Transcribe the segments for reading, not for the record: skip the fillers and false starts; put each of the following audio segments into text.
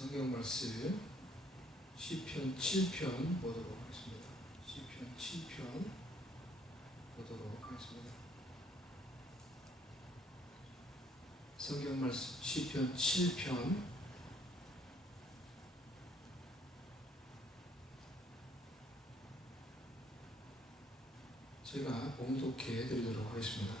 성경 말씀 시편 7편 보도록 하겠습니다. 시편 7편 보도록 하겠습니다. 성경 말씀 시편 7편 제가 봉독해 드리도록 하겠습니다.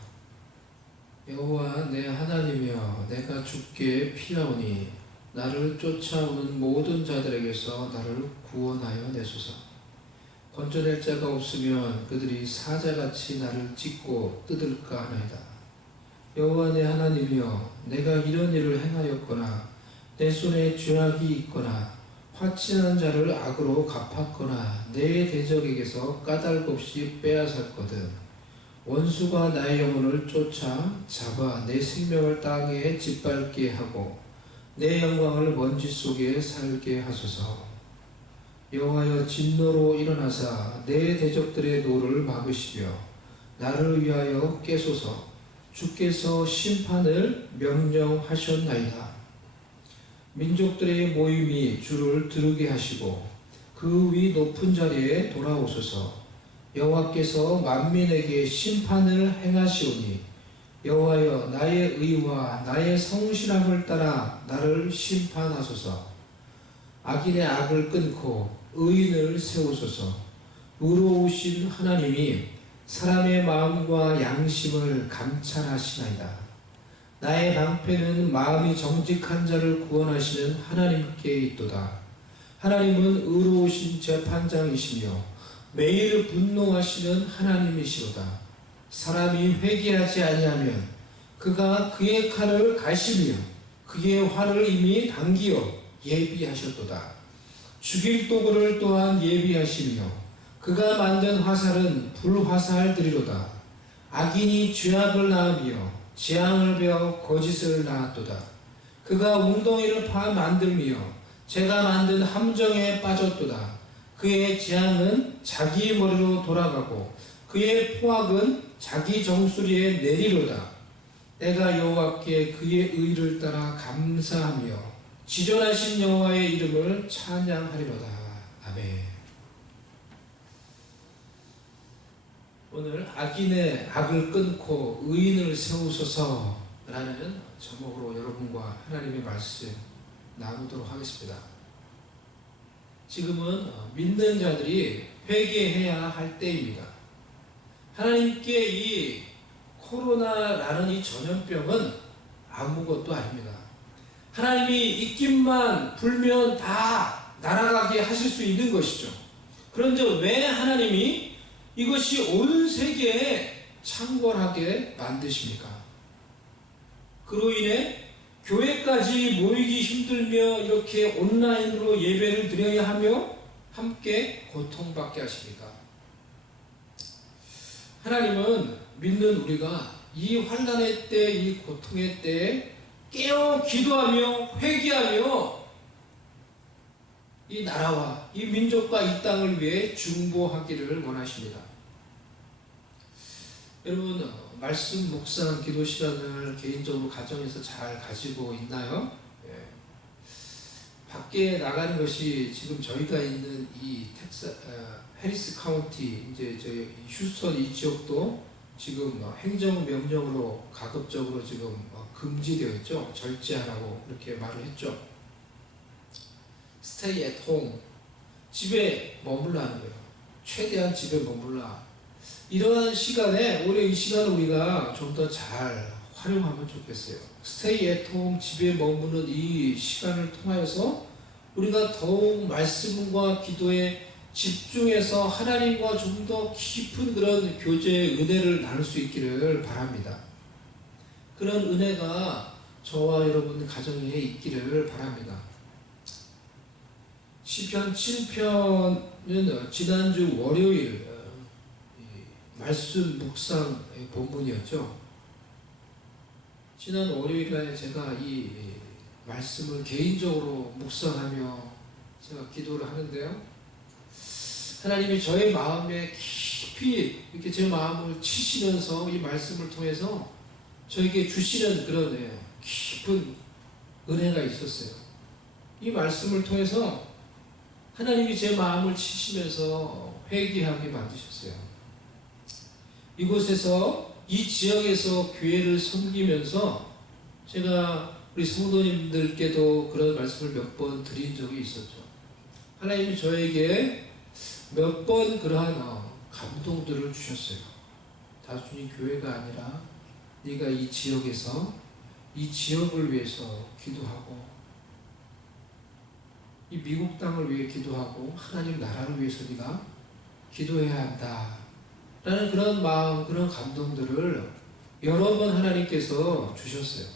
여호와 내 하나님이여, 내가 주께 피하오니 나를 쫓아오는 모든 자들에게서 나를 구원하여 내소서. 건져낼 자가 없으면 그들이 사자같이 나를 찢고 뜯을까 하나이다. 여호와 내 하나님이여, 내가 이런 일을 행하였거나 내 손에 죄악이 있거나 화친한 자를 악으로 갚았거나 내 대적에게서 까닭 없이 빼앗았거든 원수가 나의 영혼을 쫓아 잡아 내 생명을 땅에 짓밟게 하고 내 영광을 먼지 속에 살게 하소서. 여호와여, 진노로 일어나사 내 대적들의 노를 막으시며 나를 위하여 깨소서. 주께서 심판을 명령하셨나이다. 민족들의 모임이 주를 들으게 하시고 그 위 높은 자리에 돌아오소서. 여호와께서 만민에게 심판을 행하시오니 여호와여, 나의 의와 나의 성실함을 따라 나를 심판하소서. 악인의 악을 끊고 의인을 세우소서. 의로우신 하나님이 사람의 마음과 양심을 감찰하시나이다. 나의 방패는 마음이 정직한 자를 구원하시는 하나님께 있도다. 하나님은 의로우신 재판장이시며 매일 분노하시는 하나님이시로다. 사람이 회개하지 아니하면 그가 그의 칼을 가시며 그의 활을 이미 당기어 예비하셨도다. 죽일 도구를 또한 예비하시며 그가 만든 화살은 불화살들이로다. 악인이 죄악을 낳으며 재앙을 베어 거짓을 낳았도다. 그가 웅덩이를 파 만들며 제가 만든 함정에 빠졌도다. 그의 재앙은 자기 머리로 돌아가고 그의 포악은 자기 정수리에 내리로다. 내가 여호와께 그의 의를 따라 감사하며 지존하신 여호와의 이름을 찬양하리로다. 아멘. 오늘 악인의 악을 끊고 의인을 세우소서라는 제목으로 여러분과 하나님의 말씀 나누도록 하겠습니다. 지금은 믿는 자들이 회개해야 할 때입니다. 하나님께 이 코로나라는 이 전염병은 아무것도 아닙니다. 하나님이 입김만 불면 다 날아가게 하실 수 있는 것이죠. 그런데 왜 하나님이 이것이 온 세계에 창궐하게 만드십니까? 그로 인해 교회까지 모이기 힘들며 이렇게 온라인으로 예배를 드려야 하며 함께 고통받게 하십니까? 하나님은 믿는 우리가 이 환난의 때, 이 고통의 때에 깨어 기도하며 회개하며 이 나라와 이 민족과 이 땅을 위해 중보하기를 원하십니다. 여러분, 말씀 묵상 기도 시간을 개인적으로 가정에서 잘 가지고 있나요? 예. 밖에 나가는 것이 지금 저희가 있는 이 해리스 카운티, 이제 저희 휴스턴 이 지역도 지금 행정명령으로 가급적으로 지금 금지되어 있죠. 절제하라고 그렇게 말을 했죠. Stay at home. 집에 머물라는 거예요. 최대한 집에 머물라. 이러한 시간에 올해 이 시간을 우리가 좀 더 잘 활용하면 좋겠어요. Stay at home, 집에 머무는 이 시간을 통하여서 우리가 더욱 말씀과 기도에 집중해서 하나님과 좀 더 깊은 그런 교제의 은혜를 나눌 수 있기를 바랍니다. 그런 은혜가 저와 여러분 가정에 있기를 바랍니다. 시편 7편은 지난주 월요일 말씀 묵상 본문이었죠. 지난 월요일에 제가 이 말씀을 개인적으로 묵상하며 제가 기도를 하는데요. 하나님이 저의 마음에 깊이 이렇게 제 마음을 치시면서 이 말씀을 통해서 저에게 주시는 그런 깊은 은혜가 있었어요. 이 말씀을 통해서 하나님이 제 마음을 치시면서 회개하게 만드셨어요. 이곳에서 이 지역에서 교회를 섬기면서 제가 우리 성도님들께도 그런 말씀을 몇 번 드린 적이 있었죠. 하나님이 저에게 몇 번 그러한 감동들을 주셨어요. 단순히 교회가 아니라 네가 이 지역에서 이 지역을 위해서 기도하고 이 미국 땅을 위해 기도하고 하나님 나라를 위해서 네가 기도해야 한다 라는 그런 마음, 그런 감동들을 여러 번 하나님께서 주셨어요.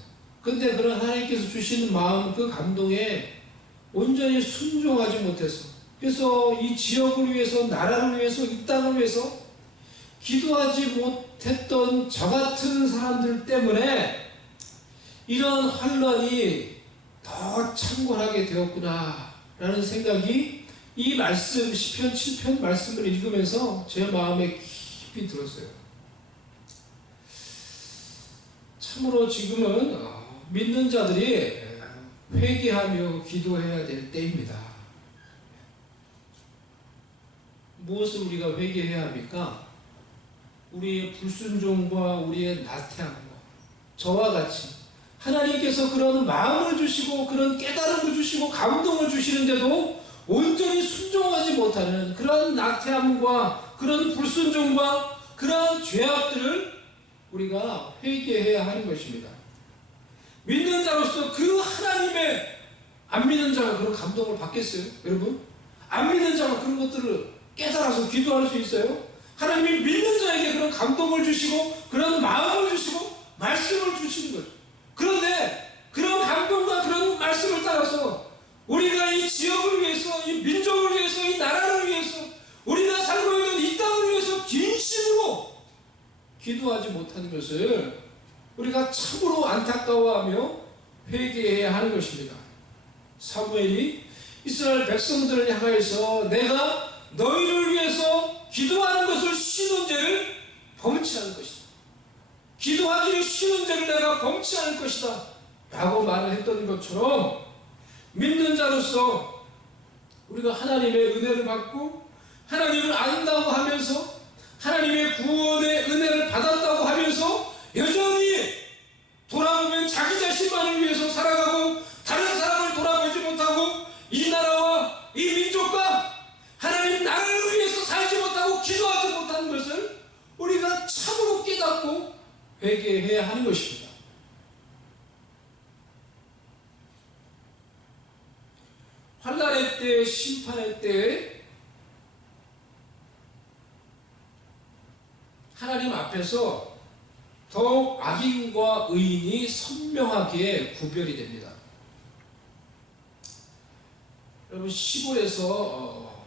근데 그런 하나님께서 주시는 마음, 그 감동에 온전히 순종하지 못해서, 그래서 이 지역을 위해서, 나라를 위해서, 이 땅을 위해서 기도하지 못했던 저 같은 사람들 때문에 이런 환란이 더 창궐하게 되었구나 라는 생각이 이 말씀, 시편 7편 말씀을 읽으면서 제 마음에 깊이 들었어요. 참으로 지금은 믿는 자들이 회개하며 기도해야 될 때입니다. 무엇을 우리가 회개해야 합니까? 우리의 불순종과 우리의 나태함과 저와 같이 하나님께서 그런 마음을 주시고 그런 깨달음을 주시고 감동을 주시는데도 온전히 순종하지 못하는 그런 나태함과 그런 불순종과 그런 죄악들을 우리가 회개해야 하는 것입니다. 믿는 자로서 그 하나님의, 안 믿는 자가 그런 감동을 받겠어요? 여러분? 안 믿는 자가 그런 것들을 깨달아서 기도할 수 있어요? 하나님이 믿는 자에게 그런 감동을 주시고 그런 마음을 주시고 말씀을 주시는 거죠. 그런데 그런 감동과 그런 말씀을 따라서 우리가 이 지역을 위해서, 이 민족을 위해서, 이 나라를 위해서, 우리가 살고 있는 이 땅을 위해서 진심으로 기도하지 못하는 것을 우리가 참으로 안타까워하며 회개해야 하는 것입니다. 사무엘이 이스라엘 백성들을 향하여서 내가 너희를 위해서 기도하는 것을 쉬는 죄를 범치 않을 것이다. 기도하기를 쉬는 죄를 내가 범치 않을 것이다 라고 말을 했던 것처럼 믿는 자로서 우리가 하나님의 은혜를 받고 하나님을 안다고 하면서 하나님의 구원의 은혜를 받았다고 하면서 여전히 돌아보면 자기 자신만을 위해서 살아가고 다른 사람을 돌아보지 못하고 이 나라와 이 민족과 하나님 나라를 위해서 살지 못하고 기도하지 못하는 것을 우리가 참으로 깨닫고 회개해야 하는 것입니다. 환난의 때, 심판의 때에 하나님 앞에서 더욱 악인과 의인이 선명하게 구별이 됩니다. 여러분, 시골에서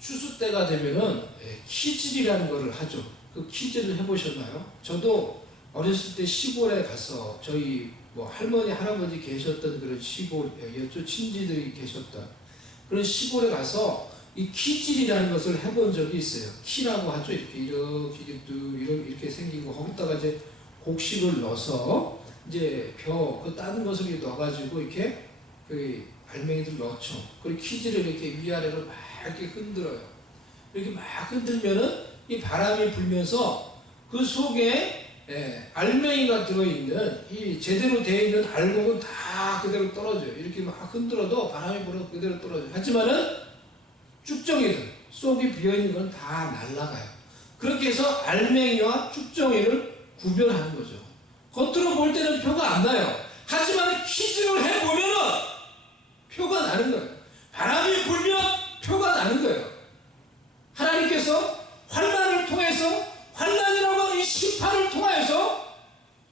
추수 때가 되면은 키질이라는 것을 하죠. 그 키질을 해보셨나요? 저도 어렸을 때 시골에 가서 저희 할머니, 할아버지 계셨던 그런 시골, 여쪽 친지들이 계셨던 그런 시골에 가서 이 키질이라는 것을 해본 적이 있어요. 키라고 하죠. 이렇게 생기고 거기다가 이제 곡식을 넣어서 이제 그 다른 것을 넣어가지고 이렇게 그 알맹이들 넣죠. 그리고 키질을 이렇게 위아래로 막 이렇게 흔들어요. 이렇게 막 흔들면은 이 바람이 불면서 그 속에 알맹이가 들어있는 이 제대로 되어 있는 알곡은 다 그대로 떨어져요. 이렇게 막 흔들어도 바람이 불어도 그대로 떨어져요. 하지만은 쭉정이들 속이 비어있는 건 다 날아가요. 그렇게 해서 알맹이와 쭉정이를 구별하는 거죠. 겉으로 볼 때는 표가 안 나요. 하지만 키질을 해보면은 표가 나는 거예요. 바람이 불면 표가 나는 거예요. 하나님께서 환난을 통해서, 환난이라고 하는 이 심판을 통하여서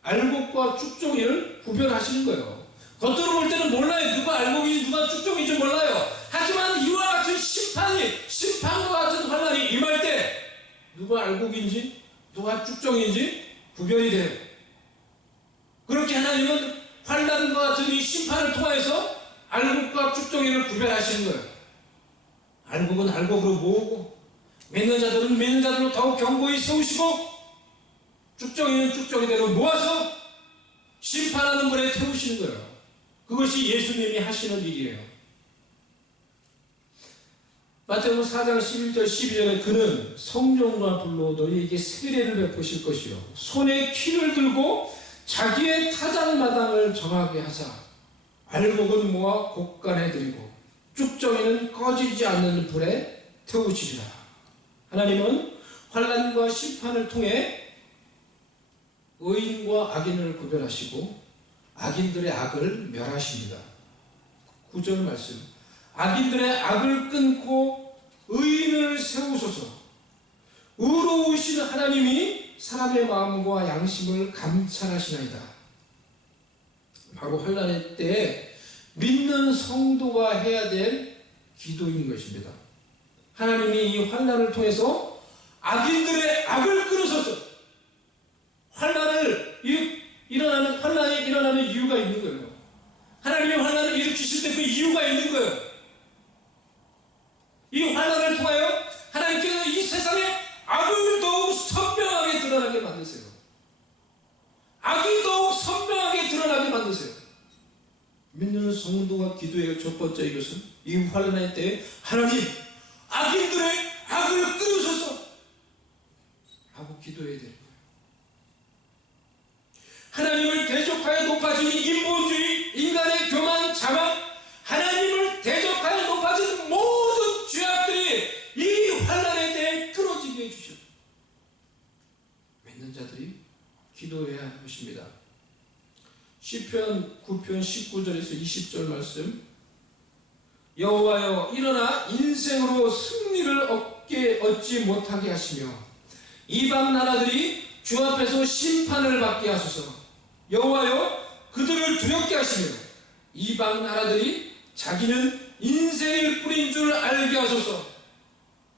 알곡과 쭉종이를 구별하시는 거예요. 겉으로 볼 때는 몰라요. 누가 알곡인지 누가 쭉종인지 몰라요. 하지만 이와 같은 심판과 같은 환난이 임할 때 누가 알곡인지 누가 쭉종인지 구별이 돼요. 그렇게 하나님은 환난과 같은 이 심판을 통해서 알곡과 쭉종이를 구별하시는 거예요. 알곡은 알곡으로 모으고 믿는 자들은 믿는 자들로 더욱 견고히 세우시고 쭉정이는 쭉정이대로 모아서 심판하는 분에 태우시는 거예요. 그것이 예수님이 하시는 일이에요. 마태복음 4장 11절 12절에 그는 성령과 불로 너희에게 세례를 베푸실 것이요 손에 키를 들고 자기의 타작마당을 정하게 하사 알곡은 모아 곡간에 들이고 쭉정이는 꺼지지 않는 불에 태우시리라. 하나님은 환난과 심판을 통해 의인과 악인을 구별하시고 악인들의 악을 멸하십니다. 9절 말씀, 악인들의 악을 끊고 의인을 세우소서. 의로우신 하나님이 사람의 마음과 양심을 감찰하시나이다. 바로 환난의 때에 믿는 성도가 해야 될 기도인 것입니다. 하나님이 이 환난을 통해서 악인들의 악을 끊으소서. 환난이 일어나는 이유가 있는 거예요. 하나님이 환난을 일으키실 때 그 이유가 있는 거예요. 이 환난을 통하여 하나님께서 이 세상에 악을 더욱 선명하게 드러나게 만드세요. 악이 더욱 선명하게 드러나게 만드세요. 믿는 성도가 기도의 첫 번째 이것은 이 환난의 때에 하나님 악인들의 악을 끊으소서 하고 기도해야 되는 거예요. 하나님을 대적하여 높아진 인본주의, 인간의 교만, 자만, 하나님을 대적하여 높아진 모든 죄악들이 이 환난의 때에 끊어지게 해주셔. 믿는 자들이 기도해야 하는 것입니다. 시편 9편 19절에서 20절 말씀, 여호와여 일어나 인생으로 승리를 얻지 못하게 하시며 이방 나라들이 주 앞에서 심판을 받게 하소서. 여호와여 그들을 두렵게 하시며 이방 나라들이 자기는 인생일 뿐인 줄 알게 하소서.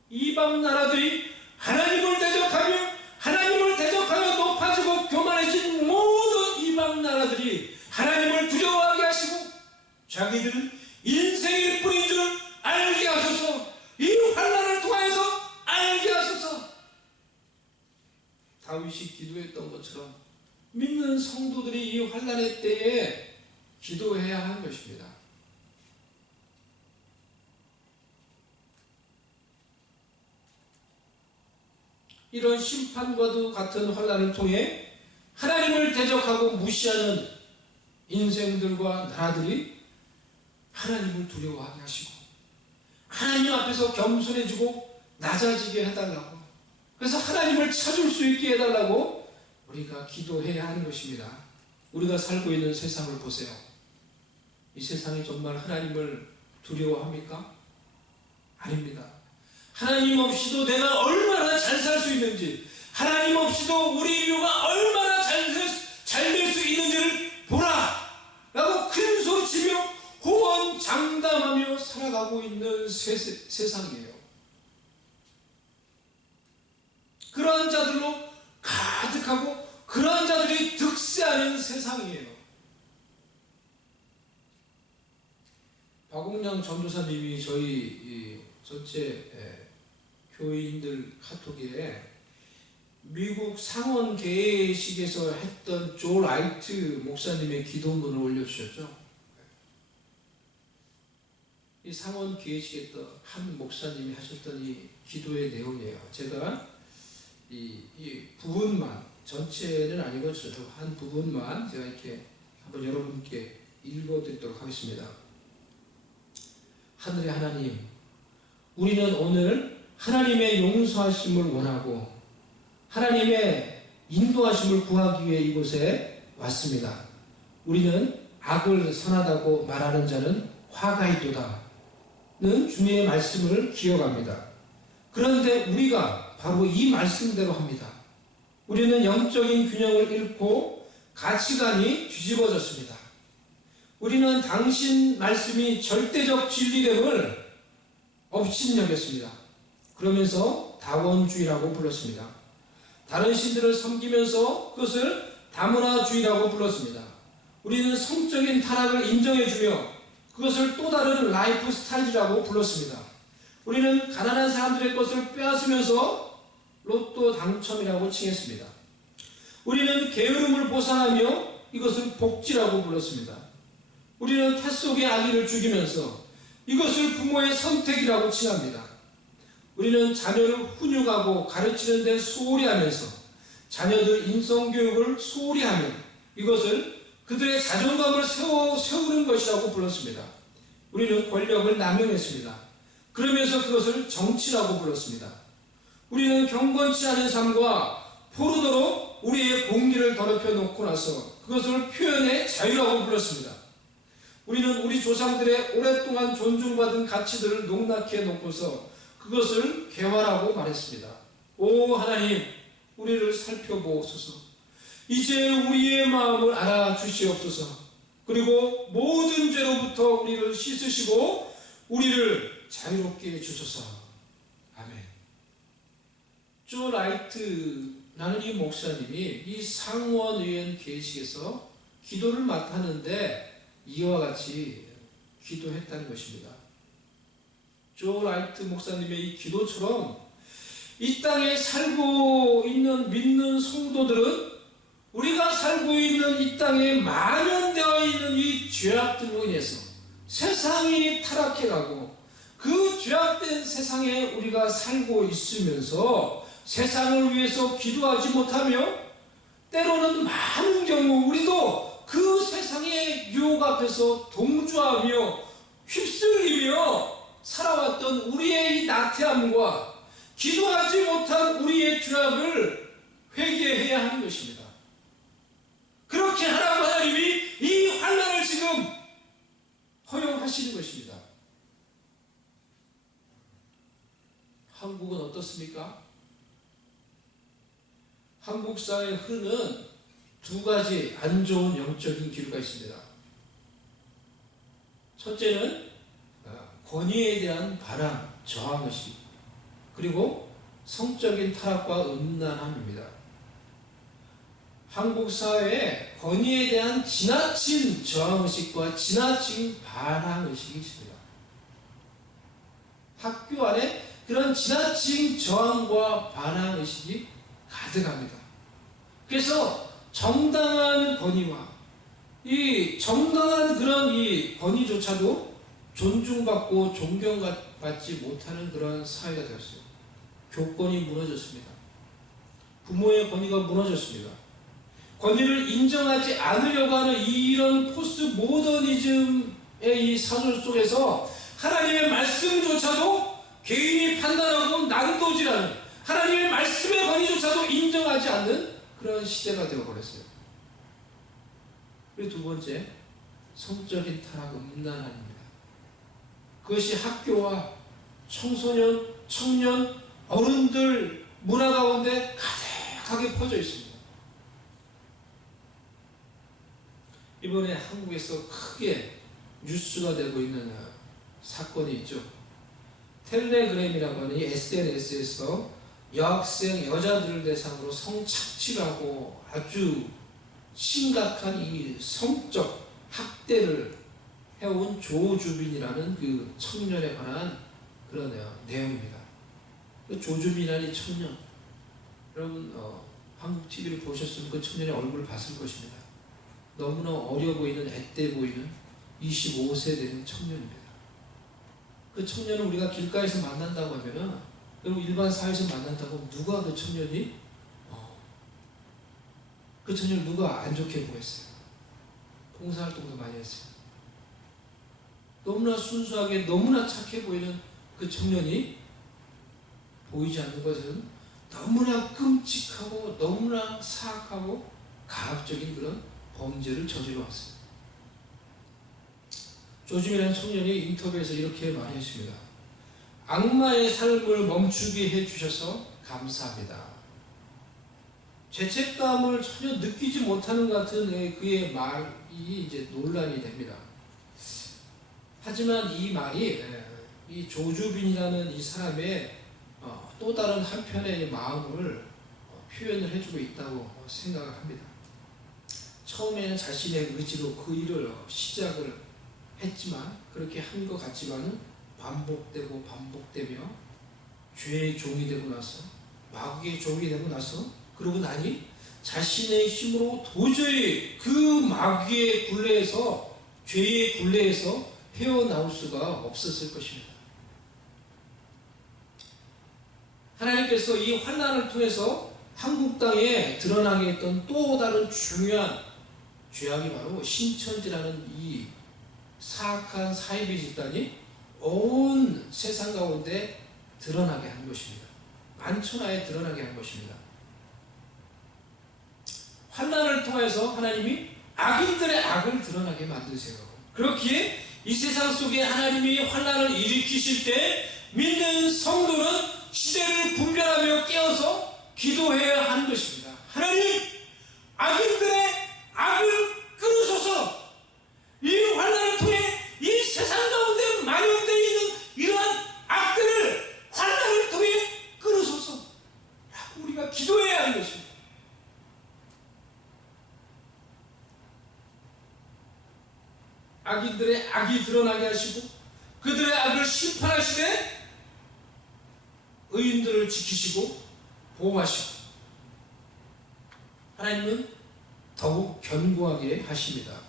이방 나라들이 하나님을 대적하며 높아지고 교만해진 모든 이방 나라들이 하나님을 두려워하게 하시고 자기들 인생일 뿐인 줄 알게 하소서. 이 환난을 통해서 알게 하소서. 다윗이 기도했던 것처럼 믿는 성도들이 이 환난의 때에 기도해야 하는 것입니다. 이런 심판과도 같은 환난을 통해 하나님을 대적하고 무시하는 인생들과 나라들이 하나님을 두려워하게 하시고 하나님 앞에서 겸손해지고 낮아지게 해달라고, 그래서 하나님을 찾을 수 있게 해달라고 우리가 기도해야 하는 것입니다. 우리가 살고 있는 세상을 보세요. 이 세상이 정말 하나님을 두려워합니까? 아닙니다. 하나님 없이도 내가 얼마나 잘 살 수 있는지, 하나님 없이도 우리 인류가 얼마나 잘 될 수 있는지를 보라! 라고 큰 소리치며 호언장담하며 살아가고 있는 세상이에요. 그러한 자들로 가득하고 그러한 자들이 득세하는 세상이에요. 박옥량 전도사님이 저희 전체 교인들 카톡에 미국 상원 개회식에서 했던 조 라이트 목사님의 기도문을 올려주셨죠. 이 상원 개회식에 했던 한 목사님이 하셨던 이 기도의 내용이에요. 제가 이 부분만, 전체는 아니고 한 부분만 제가 이렇게 한번 여러분께 읽어드리도록 하겠습니다. 하늘의 하나님, 우리는 오늘 하나님의 용서하심을 원하고 하나님의 인도하심을 구하기 위해 이곳에 왔습니다. 우리는 악을 선하다고 말하는 자는 화가 있도다 는 주님의 말씀을 기억합니다. 그런데 우리가 바로 이 말씀대로 합니다. 우리는 영적인 균형을 잃고 가치관이 뒤집어졌습니다. 우리는 당신 말씀이 절대적 진리됨을 업신여겼습니다. 그러면서 다원주의라고 불렀습니다. 다른 신들을 섬기면서 그것을 다문화주의라고 불렀습니다. 우리는 성적인 타락을 인정해주며 그것을 또 다른 라이프 스타일이라고 불렀습니다. 우리는 가난한 사람들의 것을 빼앗으면서 로또 당첨이라고 칭했습니다. 우리는 게으름을 보상하며 이것을 복지라고 불렀습니다. 우리는 탓 속의 아기를 죽이면서 이것을 부모의 선택이라고 칭합니다. 우리는 자녀를 훈육하고 가르치는 데 소홀히 하면서 자녀들 인성교육을 소홀히 하며 이것을 그들의 자존감을 세우는 것이라고 불렀습니다. 우리는 권력을 남용했습니다. 그러면서 그것을 정치라고 불렀습니다. 우리는 경건치 않은 삶과 포르도로 우리의 공기를 더럽혀 놓고 나서 그것을 표현의 자유라고 불렀습니다. 우리는 우리 조상들의 오랫동안 존중받은 가치들을 농락해 놓고서 그것을 개화라고 말했습니다. 오 하나님, 우리를 살펴보소서. 이제 우리의 마음을 알아주시옵소서. 그리고 모든 죄로부터 우리를 씻으시고 우리를 자유롭게 해주소서. 아멘. 조 라이트라는 이 목사님이 이 상원의원 계식에서 기도를 맡았는데 이와 같이 기도했다는 것입니다. 조 라이트 목사님의 이 기도처럼 이 땅에 살고 있는 믿는 성도들은 우리가 살고 있는 이 땅에 만연되어 있는 이 죄악들로 인해서 세상이 타락해가고 그 죄악된 세상에 우리가 살고 있으면서 세상을 위해서 기도하지 못하며 때로는 많은 경우 우리도 그 세상의 유혹 앞에서 동조하며 휩쓸리며 살아왔던 우리의 이 나태함과 기도하지 못한 우리의 죄악을 회개해야 하는 것입니다. 그렇게 하라고 하나님이 이 환난을 지금 허용하시는 것입니다. 한국은 어떻습니까? 한국 사회의 흐는 두 가지 안 좋은 영적인 기류가 있습니다. 첫째는 권위에 대한 반항, 저항의식, 그리고 성적인 타락과 음란함입니다. 한국 사회에 권위에 대한 지나친 저항의식과 지나친 반항의식이 있습니다. 학교 안에 그런 지나친 저항과 반항의식이 가득합니다. 그래서 정당한 권위와 이 정당한 그런 이 권위조차도 존중받고 존경받지 못하는 그런 사회가 되었어요. 교권이 무너졌습니다. 부모의 권위가 무너졌습니다. 권위를 인정하지 않으려고 하는 이런 포스트 모더니즘의 이 사조 속에서 하나님의 말씀조차도 개인이 판단하고 난도질하는 하나님의 말씀의 권위조차도 인정하지 않는 그런 시대가 되어버렸어요. 그리고 두 번째, 성적인 타락, 음란함입니다. 그것이 학교와 청소년, 청년, 어른들 문화 가운데 가득하게 퍼져 있습니다. 이번에 한국에서 크게 뉴스가 되고 있는 사건이 있죠. 텔레그램이라고 하는 이 SNS에서 여학생 여자들을 대상으로 성착취를 하고 아주 심각한 이 성적 학대를 해온 조주빈이라는 그 청년에 관한 그런 내용입니다. 그 조주빈이라는 청년, 여러분 한국 TV를 보셨으면 그 청년의 얼굴을 봤을 것입니다. 너무나 어려 보이는, 앳돼 보이는 25세 되는 청년입니다. 그 청년을 우리가 길가에서 만난다고 하면은, 그리고 일반 사회에서 만난다고 누가 그 청년이 그 청년을 누가 안 좋게 보였어요? 봉사활동도 많이 했어요. 너무나 순수하게 너무나 착해 보이는 그 청년이 보이지 않는 것은 너무나 끔찍하고 너무나 사악하고 가압적인 그런 범죄를 저질러 왔어요. 조짐이라는 청년이 인터뷰에서 이렇게 말했습니다. 악마의 삶을 멈추게 해주셔서 감사합니다. 죄책감을 전혀 느끼지 못하는 것 같은 그의 말이 이제 논란이 됩니다. 하지만 이 말이 이 조주빈이라는 이 사람의 또 다른 한편의 마음을 표현을 해주고 있다고 생각을 합니다. 처음에는 자신의 의지로 그 일을 시작을 했지만 그렇게 한 것 같지만은 반복되고 반복되며 죄의 종이 되고 나서 마귀의 종이 되고 나서 그러고 나니 자신의 힘으로 도저히 그 마귀의 굴레에서 죄의 굴레에서 헤어나올 수가 없었을 것입니다. 하나님께서 이 환난을 통해서 한국 땅에 드러나게 했던 또 다른 중요한 죄악이 바로 신천지라는 이 사악한 사이비 집단이 온 세상 가운데 드러나게 한 것입니다. 만천하에 드러나게 한 것입니다. 환난을 통해서 하나님이 악인들의 악을 드러나게 만드세요. 그렇기에 이 세상 속에 하나님이 환난을 일으키실 때 믿는 성도는 시대를 분별하며 깨어서 기도해야 하는 것입니다. 하나님, 악인들의 악을 끊으소서. 이 환난을 통해 이 세상 가운데 만연되어 있는 이러한 악들을 환난을 통해 끊으소서 라고 우리가 기도해야 하는 것입니다. 악인들의 악이 드러나게 하시고 그들의 악을 심판하시되 의인들을 지키시고 보호하시고 하나님은 더욱 견고하게 하십니다.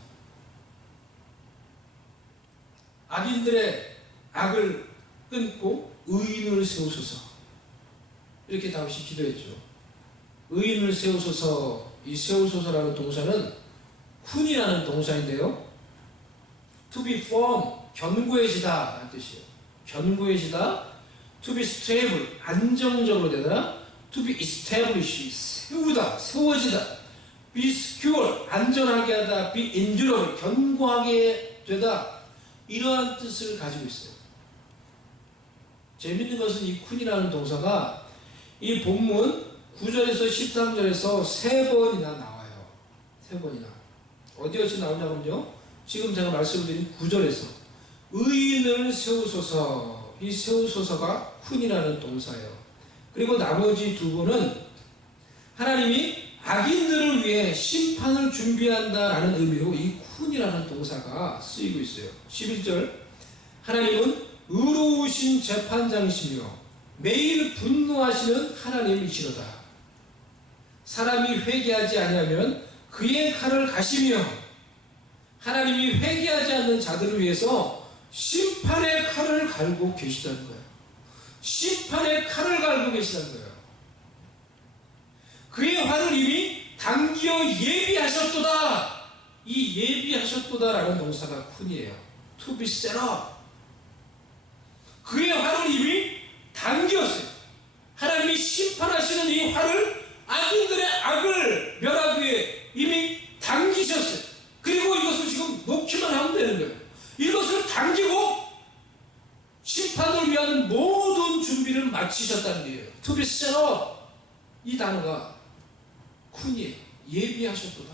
악인들의 악을 끊고 의인을 세우소서. 이렇게 다윗이 기도했죠. 의인을 세우소서. 이 세우소서라는 동사는 쿤이라는 동사인데요. To be firm, 견고해지다 라는 뜻이에요. 견고해지다. To be stable, 안정적으로 되다. To be established, 세우다, 세워지다. Be secure, 안전하게 하다. Be endurable, 견고하게 되다. 이러한 뜻을 가지고 있어요. 재밌는 것은 이 쿤이라는 동사가 이 본문 9절에서 13절에서 3번이나 나와요. 3번이나. 어디에서 나오냐면요. 지금 제가 말씀드린 9절에서 의인을 세우소서. 이 세우소서가 쿤이라는 동사예요. 그리고 나머지 2번은 하나님이 악인들을 위해 심판을 준비한다라는 의미로 이 쿤이라는 동사가 쓰이고 있어요. 11절 하나님은 의로우신 재판장이시며 매일 분노하시는 하나님이시로다. 사람이 회개하지 아니하면 그의 칼을 가시며 하나님이 회개하지 않는 자들을 위해서 심판의 칼을 갈고 계시다는 거예요. 심판의 칼을 갈고 계시다는 거예요. 그의 화를 이미 당기어 예비하셨도다. 이 예비하셨도다라는 동사가 쿤이에요. To be set up. 그의 화를 이미 당겼어요. 하나님이 심판하시는 이 화를 악인들의 악을 멸하기 위해 이미 당기셨어요. 그리고 이것을 지금 놓기만 하면 되는 거예요. 이것을 당기고 심판을 위한 모든 준비를 마치셨다는 거예요. To be set up. 이 단어가 쿤이에요. 예비하셨도다.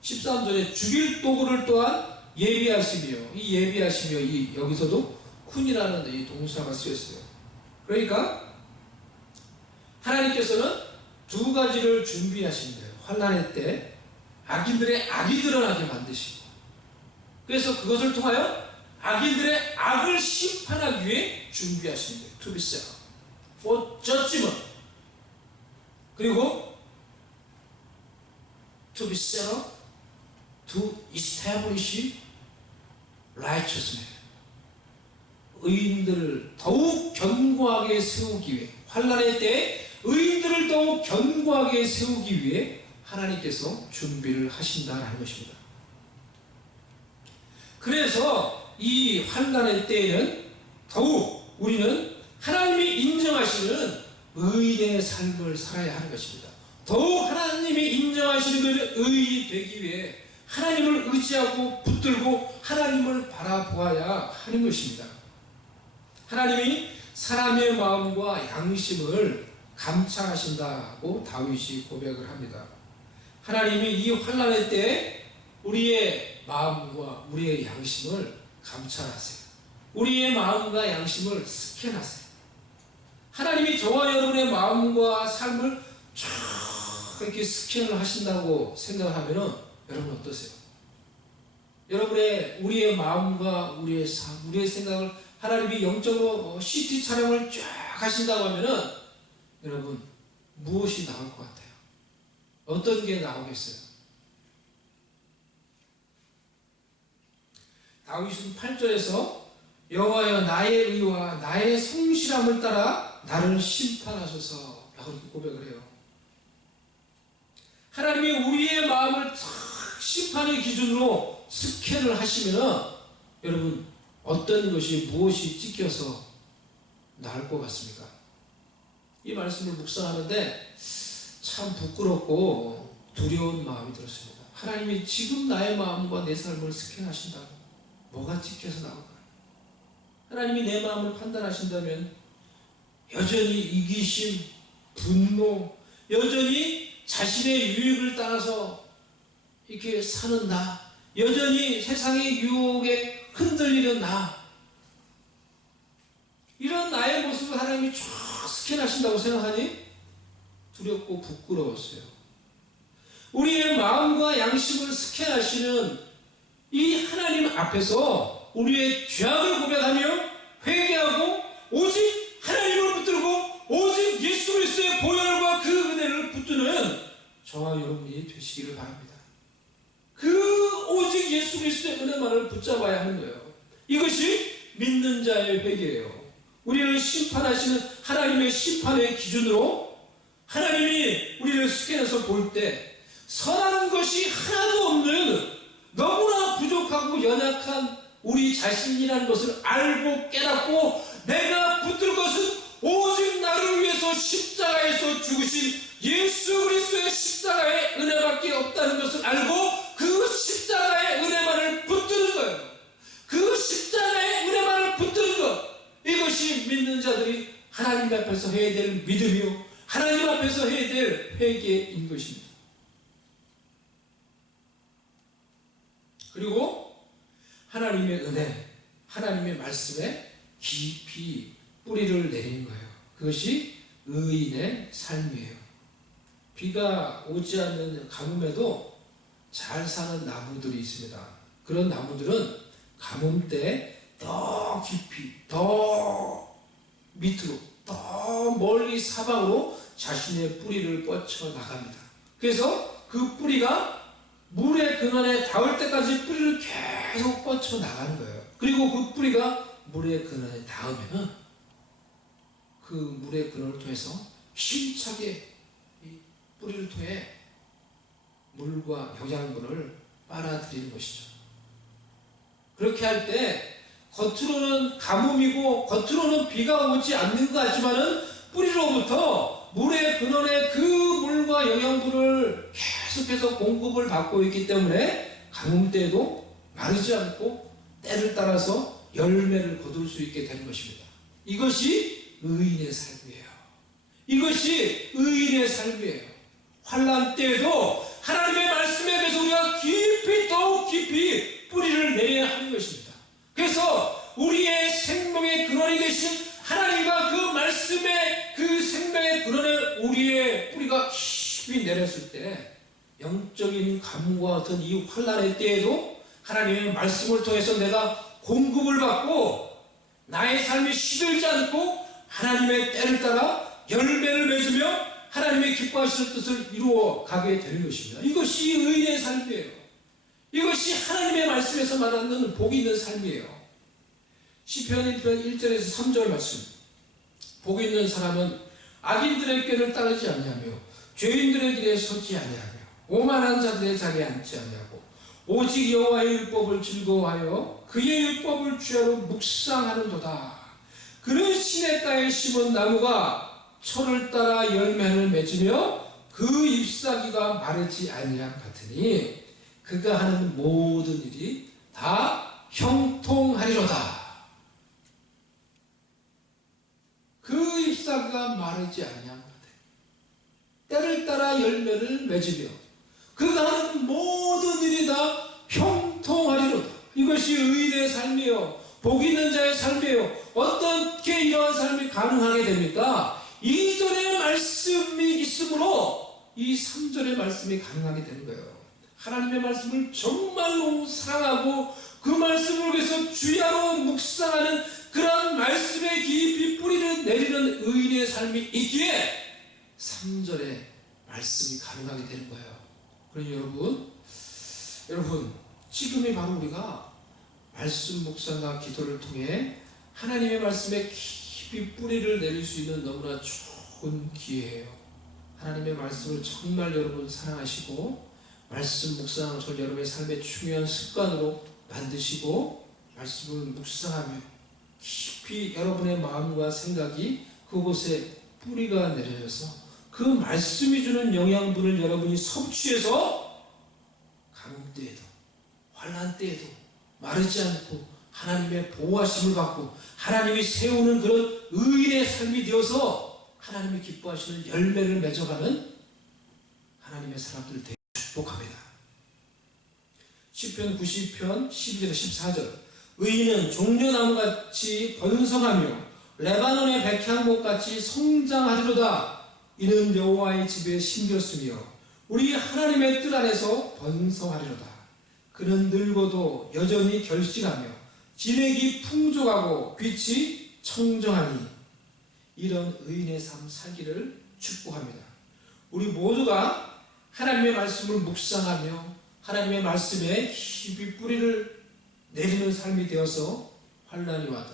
13절에 죽일 도구를 또한 예비하시며, 이 예비하시며, 이 여기서도 쿤이라는 이 동사가 쓰였어요. 그러니까 하나님께서는 2가지를 준비하신대요. 환난의 때 악인들의 악이 드러나게 만드시고, 그래서 그것을 통하여 악인들의 악을 심판하기 위해 준비하신대요. To be set up for judgment. 그리고 to be set up to establish righteousness. 의인들을 더욱 견고하게 세우기 위해, 환난의 때에 의인들을 더욱 견고하게 세우기 위해 하나님께서 준비를 하신다는 것입니다. 그래서 이 환난의 때에는 더욱 우리는 하나님이 인정하시는 의인의 삶을 살아야 하는 것입니다. 더욱 하나님이 인정하시는 그 의인이 되기 위해 하나님을 의지하고 붙들고 하나님을 바라보아야 하는 것입니다. 하나님이 사람의 마음과 양심을 감찰하신다고 다윗이 고백을 합니다. 하나님이 이 환난의 때에 우리의 마음과 우리의 양심을 감찰하세요. 우리의 마음과 양심을 스캔하세요. 하나님이 저와 여러분의 마음과 삶을 쫙 이렇게 스캔을 하신다고 생각하면 여러분 어떠세요? 우리의 마음과 우리의 삶, 우리의 생각을 하나님이 영적으로 CT 촬영을 쫙 하신다고 하면은 여러분 무엇이 나올 것 같아요? 어떤 게 나오겠어요? 다윗은 8절에서 여호와여 나의 의와 나의 성실함을 따라 나를 심판하소서 라고 이렇게 고백을 해요. 하나님이 우리의 마음을 탁 심판의 기준으로 스캔을 하시면 여러분 어떤 것이 무엇이 찍혀서 나을 것 같습니까? 이 말씀을 묵상하는데 참 부끄럽고 두려운 마음이 들었습니다. 하나님이 지금 나의 마음과 내 삶을 스캔하신다고 뭐가 찍혀서 나올까요? 하나님이 내 마음을 판단하신다면 여전히 이기심, 분노, 여전히 자신의 유익을 따라서 이렇게 사는 나, 여전히 세상의 유혹에 흔들리는 나, 이런 나의 모습을 하나님이 쫙 스캔하신다고 생각하니 두렵고 부끄러웠어요. 우리의 마음과 양심을 스캔하시는 이 하나님 앞에서 우리의 죄악을 고백하며 회개하고 오직 하나님을 붙들고 오직 예수 그리스도의 보혈과 그 은혜를 붙드는 저와 여러분이 되시기를 바랍니다. 그 오직 예수 그리스도의 은혜만을 붙잡아야 하는 거예요. 이것이 믿는 자의 회개예요. 우리를 심판하시는 하나님의 심판의 기준으로 하나님이 우리를 스캔해서 볼 때 선한 것이 하나도 없는 너무나 부족하고 연약한 우리 자신이라는 것을 알고 깨닫고 내가 붙들 것은 오직 나를 위해서 십자가에서 죽으신 예수 그리스도의 십자가의 은혜밖에 없다는 것을 알고 그 십자가의 은혜만을 붙드는 거예요. 그 십자가의 은혜만을 붙드는 것, 이것이 믿는 자들이 하나님 앞에서 해야 될 믿음이요 하나님 앞에서 해야 될 회개인 것입니다. 그리고 하나님의 은혜, 하나님의 말씀에 깊이 뿌리를 내리는 거예요. 그것이 의인의 삶이에요. 비가 오지 않는 가뭄에도 잘 사는 나무들이 있습니다. 그런 나무들은 가뭄 때 더 깊이, 더 밑으로, 더 멀리 사방으로 자신의 뿌리를 뻗쳐 나갑니다. 그래서 그 뿌리가 물의 근원에 닿을 때까지 뿌리를 계속 뻗쳐 나가는 거예요. 그리고 그 뿌리가 물의 근원에 닿으면은 그 물의 근원을 통해서 힘차게 이 뿌리를 통해 물과 영양분을 빨아들이는 것이죠. 그렇게 할 때 겉으로는 가뭄이고 겉으로는 비가 오지 않는 것 같지만은 뿌리로부터 물의 근원에 그 물과 영양분을 계속해서 공급을 받고 있기 때문에 가뭄 때에도 마르지 않고 때를 따라서 열매를 거둘 수 있게 되는 것입니다. 이것이 의인의 삶이에요. 이것이 의인의 삶이에요. 환난 때에도 하나님의 말씀에 대해서 우리가 깊이 더욱 깊이 뿌리를 내려야 하는 것입니다. 그래서 우리의 생명의 근원이 되신 하나님과 그 말씀의 그 생명의 근원에 우리의 뿌리가 깊이 내렸을 때 영적인 가뭄과 같은 이 환난의 때에도 하나님의 말씀을 통해서 내가 공급을 받고 나의 삶이 시들지 않고 하나님의 때를 따라 열매를 맺으며 하나님의 기뻐하시는 뜻을 이루어 가게 되는 것입니다. 이것이 의인의 삶이에요. 이것이 하나님의 말씀에서 말하는 복이 있는 삶이에요. 시편 1절에서 3절 말씀. 복 있는 사람은 악인들의 꾀를 따르지 아니하며 죄인들의 길에 서지 아니하며 오만한 자들의 자리에 앉지 아니하고 오직 여호와의 율법을 즐거워하여 그의 율법을 주야로 묵상하는도다. 그는 시냇가에 심은 나무가 철을 따라 열매를 맺으며 그 잎사귀가 마르지 아니함 같으니 그가 하는 모든 일이 다 형통하리로다. 그 잎사귀가 마르지 아니함 같으니 때를 따라 열매를 맺으며 그가 하는 모든 일이 다 형통하리로다. 이것이 의인의 삶이에요. 복 있는 자의 삶이에요. 어떻게 이러한 삶이 가능하게 됩니까? 2절의 말씀이 있으므로 이 3절의 말씀이 가능하게 되는 거예요. 하나님의 말씀을 정말로 사랑하고 그 말씀을 위해서 주야로 묵상하는 그런 말씀에 깊이 뿌리를 내리는 의인의 삶이 있기에 3절의 말씀이 가능하게 되는 거예요. 그러니 여러분 지금이 바로 우리가 말씀 묵상과 기도를 통해 하나님의 말씀에 깊이 뿌리를 내릴 수 있는 너무나 좋은 기회예요. 하나님의 말씀을 정말 여러분 사랑하시고 말씀 묵상을 여러분의 삶의 중요한 습관으로 만드시고 말씀을 묵상하며 깊이 여러분의 마음과 생각이 그곳에 뿌리가 내려져서 그 말씀이 주는 영양분을 여러분이 섭취해서 가뭄 때에도 환난 때에도 마르지 않고 하나님의 보호하심을 받고 하나님이 세우는 그런 의인의 삶이 되어서 하나님이 기뻐하시는 열매를 맺어가는 하나님의 사람들을 되게 축복합니다. 시편 90편 12절 14절 의인은 종려나무같이 번성하며 레바논의 백향목같이 성장하리로다. 이는 여호와의 집에 심겼으며 우리 하나님의 뜰 안에서 번성하리로다. 그는 늙어도 여전히 결실하며 진액이 풍족하고 빛이 청정하니. 이런 의인의 삶 살기를 축복합니다. 우리 모두가 하나님의 말씀을 묵상하며 하나님의 말씀에 깊이 뿌리를 내리는 삶이 되어서 환난이 와도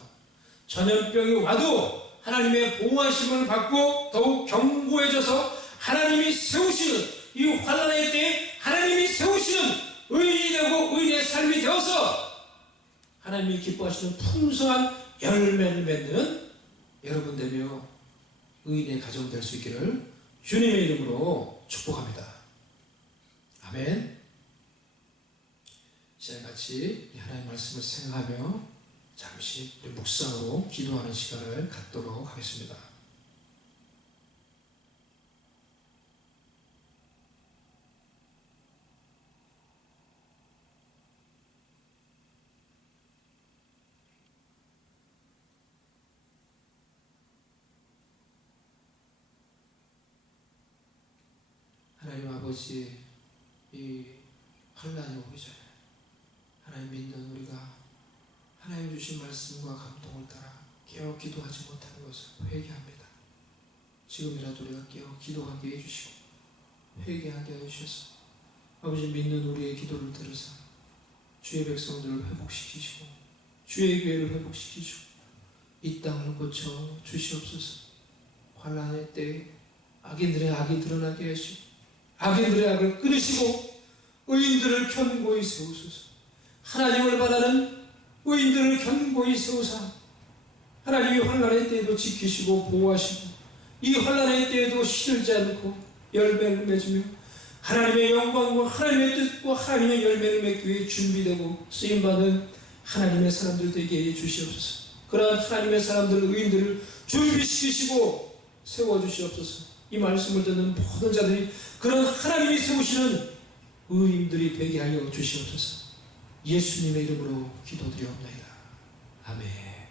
전염병이 와도 하나님의 보호하심을 받고 더욱 견고해져서 하나님이 세우시는 이 환난의 때에 하나님이 세우시는 의인이 되고 의인의 삶이 되어서 하나님이 기뻐하시는 풍성한 열매를 맺는 여러분 되며 의인의 가정 될 수 있기를 주님의 이름으로 축복합니다. 아멘. 시간 같이 하나님의 말씀을 생각하며 잠시 우리 묵상으로 기도하는 시간을 갖도록 하겠습니다. 하나님 아버지, 이 환난이 오기 전에 하나님 믿는 우리가 하나님 주신 말씀과 감동을 따라 깨어 기도하지 못하는 것을 회개합니다. 지금이라도 우리가 깨어 기도하게 해주시고 회개하게 해주셔서 아버지 믿는 우리의 기도를 들으사 주의 백성들을 회복시키시고 주의 교회를 회복시키시고 이 땅을 고쳐 주시옵소서. 환난의 때에 악인들의 악이 드러나게 하시고 악인들의 악을 끊으시고 의인들을 견고히 세우소서. 하나님을 바라는 의인들을 견고히 세우사 하나님이 환난의 때에도 지키시고 보호하시고 이 환난의 때에도 시들지 않고 열매를 맺으며 하나님의 영광과 하나님의 뜻과 하나님의 열매를 맺기 위해 준비되고 쓰임받은 하나님의 사람들 되게 해 주시옵소서. 그러한 하나님의 사람들 의인들을 준비시키시고 세워주시옵소서. 이 말씀을 듣는 모든 자들이 그런 하나님이 세우시는 의인들이 되게 하여 주시옵소서. 예수님의 이름으로 기도드리옵나이다. 아멘.